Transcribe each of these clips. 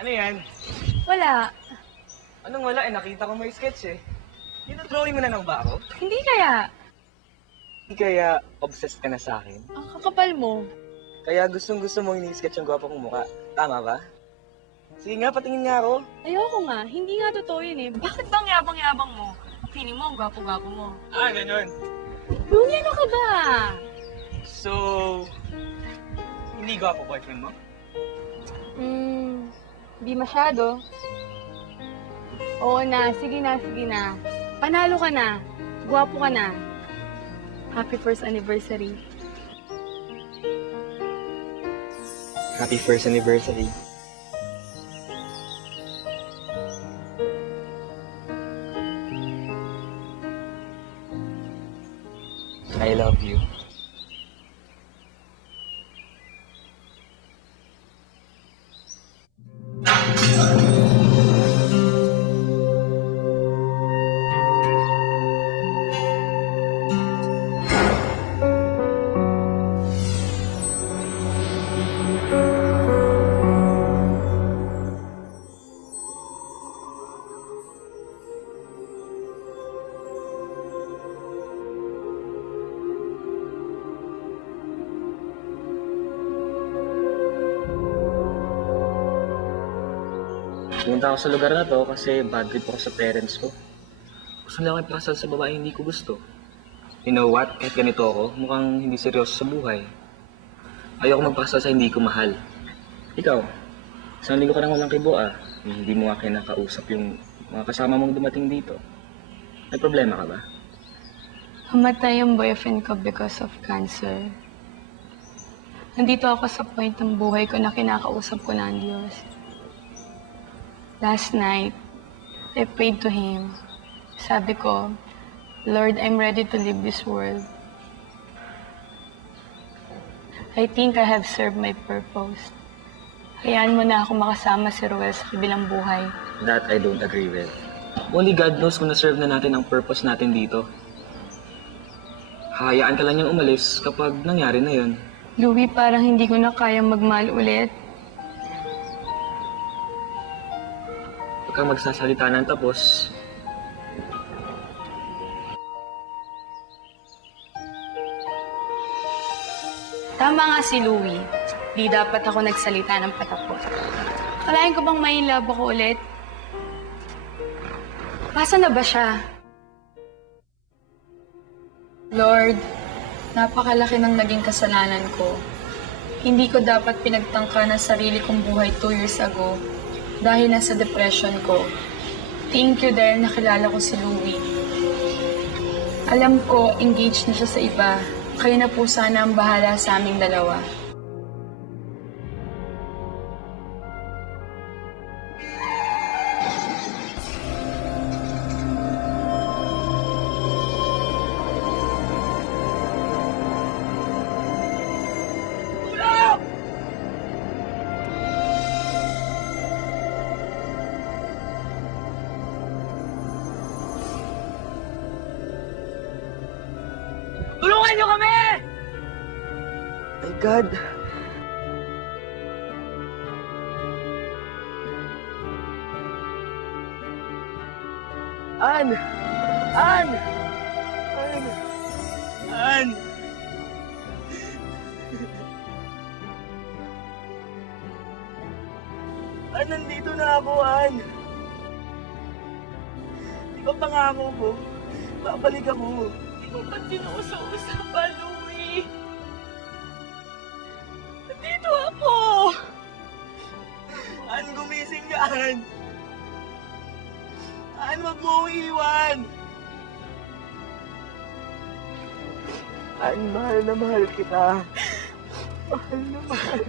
Ano yan? Wala. Anong wala? Nakita ko may sketch eh. Drawing mo na lang ba ako? Hindi kaya. Hindi kaya obsessed ka na sa akin? Ang kakapal mo. Kaya gustong-gusto mong ini-sketch ang gwapo kong mukha. Tama ba? Sige nga, patingin nga ako. Ayoko nga. Hindi nga totoo yun eh. Bakit bang yabang-yabang mo? Feeling mo ang gwapo-gwapo mo. Ganun. Louie, ano ka ba? So, hindi gwapo boyfriend mo? Di masyado. Oo na, sige na, sige na. Panalo ka na. Gwapo ka na. Happy first anniversary. Happy first anniversary. I love you. Pumunta ako sa lugar na to kasi bad trip ako sa parents ko. Gusto nila ako ipakasal sa babae hindi ko gusto. You know what? Kahit ganito ako, mukhang hindi seryoso sa buhay. Ayoko magpakasal sa hindi ko mahal. Ikaw, isang linggo ka nang walang kibo ah. Hindi mo nga kinakausap yung mga kasama mong dumating dito. May problema ka ba? Namatay yung boyfriend ko because of cancer. Nandito ako sa point ng buhay ko na kinakausap ko na ang Diyos. Last night, I prayed to Him. Sabi ko, Lord, I'm ready to leave this world. I think I have served my purpose. Hayaan mo na ako makasama si Ruel sa kabilang buhay. That I don't agree with. Only God knows kung na-serve na natin ang purpose natin dito. Hayaan ka lang niyang umalis kapag nangyari na yun. Louie, parang hindi ko na kayang magmahal ulit. Huwag kang magsasalita ng tapos. Tama nga si Louie. Di dapat ako nagsalita ng patapos. Kalahin ko bang may love ako ulit? Pasa na ba siya? Lord, napakalaki ng naging kasalanan ko. Hindi ko dapat pinagtangka ng sarili kong buhay 2 years ago dahil nasa depression ko. Thank you dahil nakilala ko si Louie. Alam ko, engaged na siya sa iba. Kayo na po sana ang bahala sa aming dalawa. Tulungan niyo kami! My God! Ann! Ann! Ann! Ann! Ann, nandito na ako, Ann! Di ba pangako ko? Babalik ako. Ba't tinusok-usap pa, Louie? Nandito ako! Ann, gumising ka, Ann! Ann, wag mo akong iwan! Ann, mahal na mahal kita. Mahal na mahal.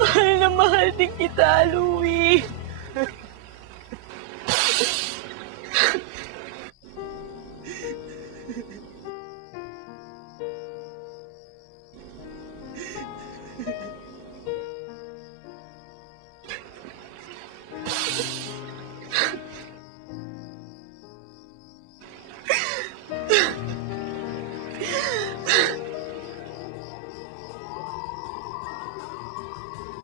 Mahal na mahal din kita, Louie.